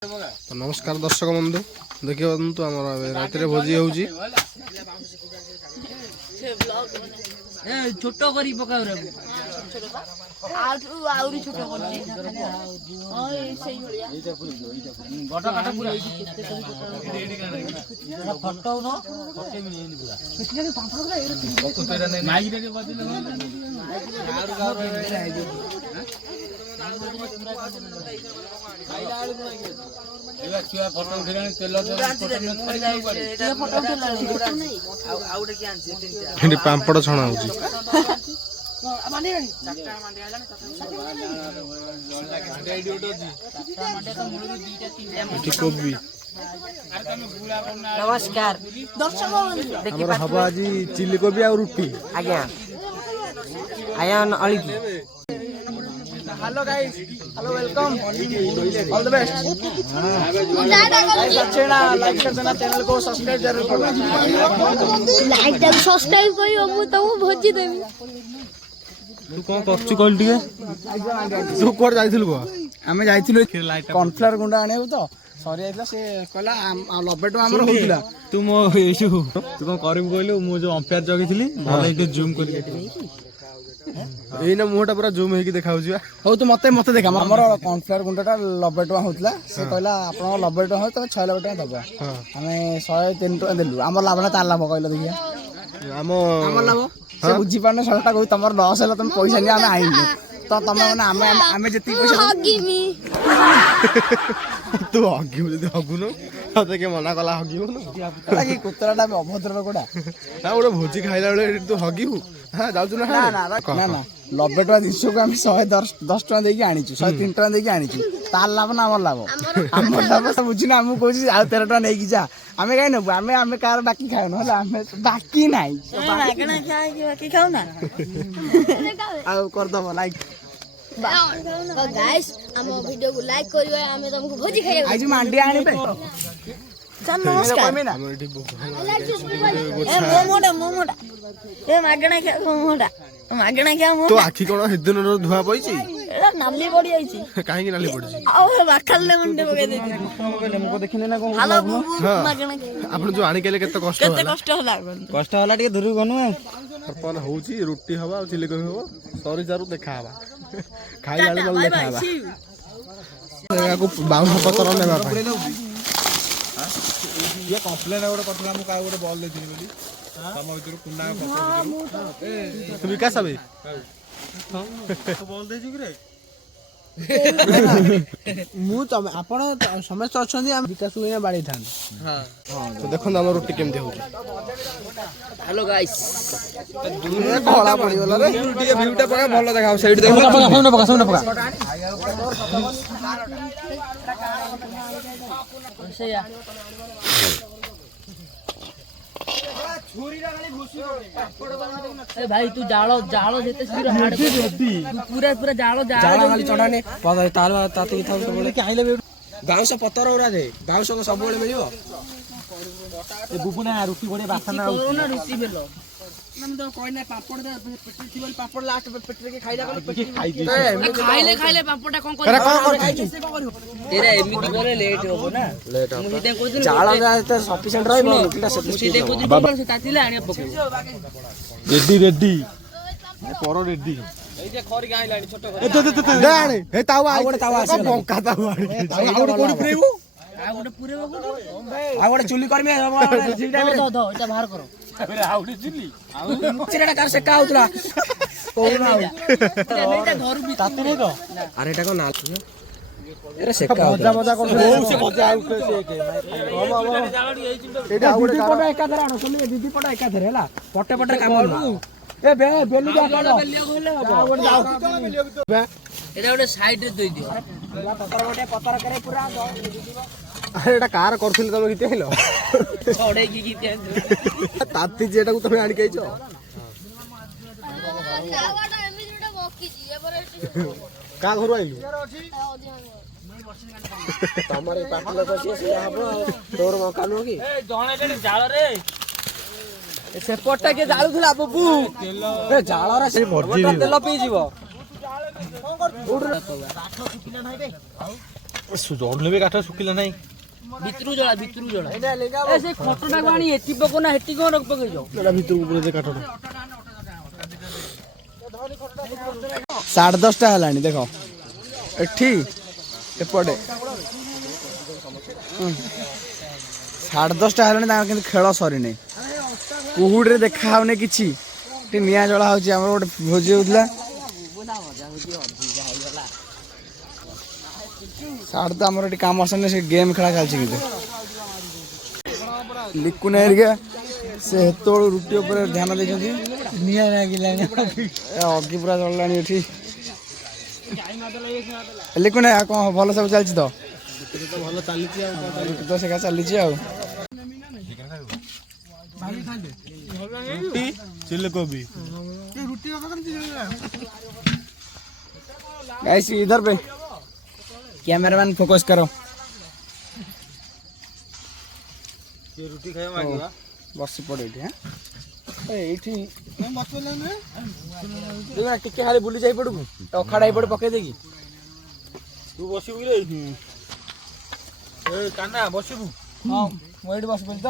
तो नमस्कार दर्शक बंधु देखिए बंधु आम रात भोजी हो छोट करी पकाऊ रे आउरी छोट कर बड़ काटा पूरा फटो न फटे भी नहीं पूरा कितने पापड़ का ये तेरा नहीं माई रे बदले आरु गार रे एबा छुआ फोटो उठेलानी तेल फोटो उठेलानी आ उडे के आनसी हिंदी पापड़ छणा होची माने चारटा मांडे आलानी आईडी उठो जी मांडे तो मुळु दुईटा तीनटा एठी कोबी नमस्कार दर्शक देखि हमर हबा आज चिल्ली कोबी और रोटी आज्ञा आयन अळकी hello guys hello welcome all the best like कर देना चैनल को सब्सक्राइब जरूर करना लाइक टा सब्सक्राइब करियो मु तमु भोजी देबी तू कोन करछु कहल टिके तू कोर जाइथिलु को हमें जाइथिलु कॉर्नफ्लावर गुंडा आने तो सॉरी आइला से कहला 90 टका हमर होतिला तू मो एसु तू कोन करिम कहलु मु जो अंपायर जगिथिली भले एक जूम करि एई ना मुहटा पूरा जूम हेकी देखाउछि हो तो मते देखा हमर कॉर्नफ्लावर गुंडाटा 90 टका होतिला से कहला आपन 90 टका हो तो 96 टका दबा हमें 103 टका देलु हमर लाभ ना तार लाभ कहला देखिया हमर लाभ से बुझी पाने 100 टका तमर लॉस हैला तुम पैसा नि हमें आइलु तो तमे माने हमें जति पैसा हगिमी तू हगिउ जदि हगुनो तते के मना कला हगिउ न कि कुतराटा अभद्र कोडा ना ओडे भोजी खाइला बेले तू हगिउ हां जाउछु ना ना 90 टका दिसो को हम 110 टका देके आनिछु 103 टका देके आनिछु तार लाभ ना हमर लाभ सब बुझी ना हम कहू आ 13 टका नेकी जा हमें काई न हमें कार बाकी खाउ न हमें बाकी नाही मागणा खाए कि बाकी खाऊ ना आ कर दबो लाइक तो गाइस हम वीडियो को लाइक करियो हमें तुमको भोजी खाइयो आज मांडी आनी पे चल नमस्कार हमर एठी ए मोमोटा ए मागणा खा मोमोटा मागणा खा तो आखी कोन हेदिन रो धुआ पइछि एला नाली पड़ी आइछि काहे की नाली पड़छि आ बाखल ले मुंडे पके देति हमको देखिने ना कोन हालो मागणा आपण जो आनी केले केते कष्ट केते होला कष्ट होला टिके दूर गनु अपन होउछि रोटी हवा और चिल्ली कोबी हवा सॉरी जारू देखा हवा खाई लाले नल देखा हवा या को बाउंस पतर नेबा पई ये कंप्लेन ओडे कथला मु का ओडे बॉल देथिनी बोली तम भीतर कुन्ना पतर तू विकास अबे तो बॉल देजु रे मु तम आपण समस्त अछंदी हम विकास उइना बाडी थान हां तो देखन हमर रोटी केमते होउछि हेलो गाइस कला पड़ी गला रे टिके व्यूटा पका भलो देखाओ साइड देखो सामने पका सैया ए भाई तू जालो जेते शीघ्र हाड तू पूरा जालो खाली चढ़ाने पता तार ताते की थाउ सबले कि आइले बाउंस पतर उरा दे बाउंस को सबले मिलियो ए बुबुना रुटी बडे बासना कोरोना रुचि बेलो हम तो कोई ना पापड़ दे पेटी थीबल पापड़ लास्ट पेटी के खाइला खाई दी खाइले पापड़टा कोन कर तेरा एमिति करे लेट होबो ना लेट हो मुझे कोदिन चाला जा सफिशिएंट रहबो रुटीटा मुझे कोदिन से तातिले आने पके रेडी पर रेडी ए जे खरी गाई लानी छोटो ए दाणे हे तावा आ गोटे तावा आसी बंका तावा आ गोटे कोडी प्रेगु आ गोटे पूरे बगु आ गोटे चुली करमे दो एटा बाहर करो अरे आउडी चिल्ली चिराटा कार से का उतरा कोना एटा घर भी ताते नै तो अरे एटा को ना एरे सेका मजा कर से मजा आउ से के एटा दीदी पटा एका धरा आनो सुन दीदी पटा एका धरे हला पटे पटे काम ए बे बेलु जा कर बेलिया होले गोटे जाऊ एटा गोटे साइड रे दोई दियो पतर गोटे पतर करे पूरा अरे एटा कार करथिल तमे किते हेलो छोड़े की किते ताती जेटा को तमे आनी कैछो का घर आइलु तमरे पाटल कसी से हबो तोर मौका नो की ए जणे के जाळ रे से पट्टा के जाळुथला बबू ए जाळ रे से तेल पी जीवो ଜଣଲେ ବି କାଠ ଶୁଖିଲା ନାହିଁ। ଭିତରୁ ଜଳା ଏ ସେ ଖଟଟାକୁ ଆଣି ଏଠି ପକଉନା ହେଠି କଣ ପକେଇଛ? ଏଟା ଭିତରକୁ ପୁରେଇ ଦେ କାଠଟା। 10:30 ହେଲାଣି ଦେଖ ଏଠି ଏପଟେ 10:30 ହେଲାଣି ତାଙ୍କର କିନ୍ତୁ ଖେଳ ସରିନି। କୁହୁଡ଼ିରେ ଦେଖା ହଉନି କିଛି। ଏଠି ନିଆଁ ଜଳା ହଉଛି। ଆମର ଗୋଟେ ଭୋଜି ହଉଥିଲା। ସାଡେ ତ ଆମର ଏଠି କାମ ଆସେନି ସେ ଗେମ୍ ଖେଳା ଚାଲିଛି କିନ୍ତୁ ଲିକୁନା ହେରିକା ସେ ହେତେବେଳୁ ରୁଟି ଉପରେ ଧ୍ୟାନ ଦେଇଛନ୍ତି। ନିଆଁ ଲାଗିଲାଣି ଅଗି ପୁରା ଜଳିଲାଣି ଏଠି। ଲିକୁନା ଆଉ କଣ ଭଲ ସବୁ ଚାଲିଛି ତ? ଭଲ ଚାଲିଛି ଆଉ ରୁଟି ତ ସେକା ଚାଲିଛି ଆଉ। ରୁଟି ଚିଲି କୋବି। गाइस इधर पे कैमरामैन फोकस करो। ରୁଟି ଖାଇବା ମାଗିବା। बसी पड़े एठी हां एठी ଦେଖ ଟିକେ ଖାଲି ବୁଲି ଯାଇ ପଡୁ ଅଖାଡା ଏଇ ପଟେ ପକେଇ ଦେଇକି ତୁ ବସିବୁ କି ରେ? ଏ କାହ୍ନା ବସିବୁ। ହଁ ମୁଁ ଏଇଠି ବସି ପଡି ତ